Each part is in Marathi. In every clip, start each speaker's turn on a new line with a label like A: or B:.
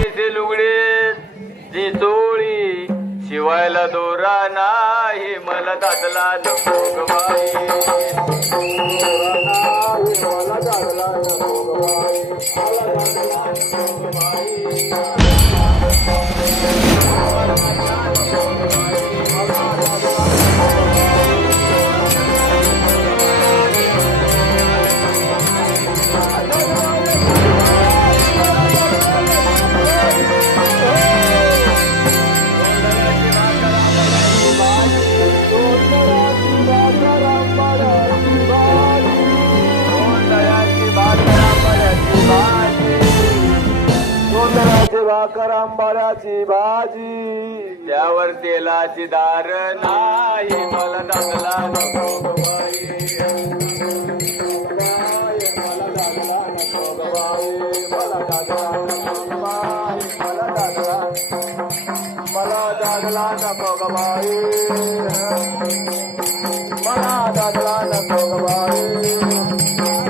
A: केसे लुगडे? जी चोळी शिवायला दोरा नाही मला दादला नको गवाई भाकर आंबाऱ्याची भाजी त्यावर तेलाची दार नाही मला टाकला नको ग बाई. मला टाकला नको ग बाई. मला टाकला मला नको गबाई मला दादला नको ग बाई.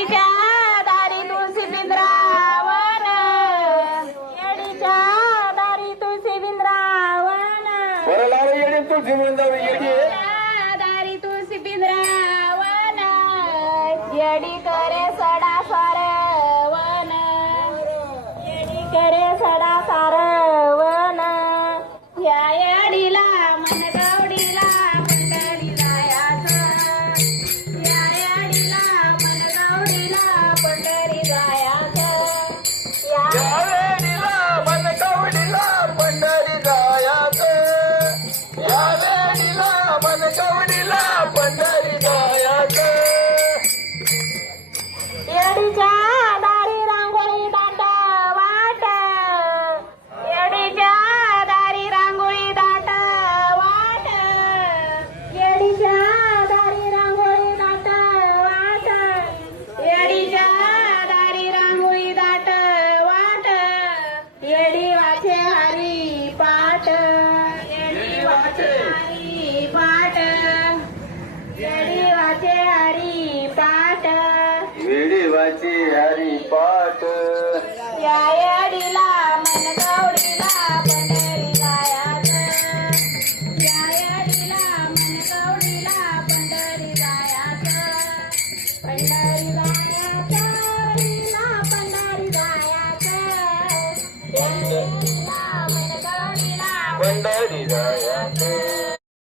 B: येडीच्या दारी तुळशी बिंद्रावन येडीच्या दारी तुळशी बिंद्रावन
A: बरं बिंद्रावन येडी.
B: दारी तुळशी बिंद्रावन येडी करे सडा Yeah. Bye.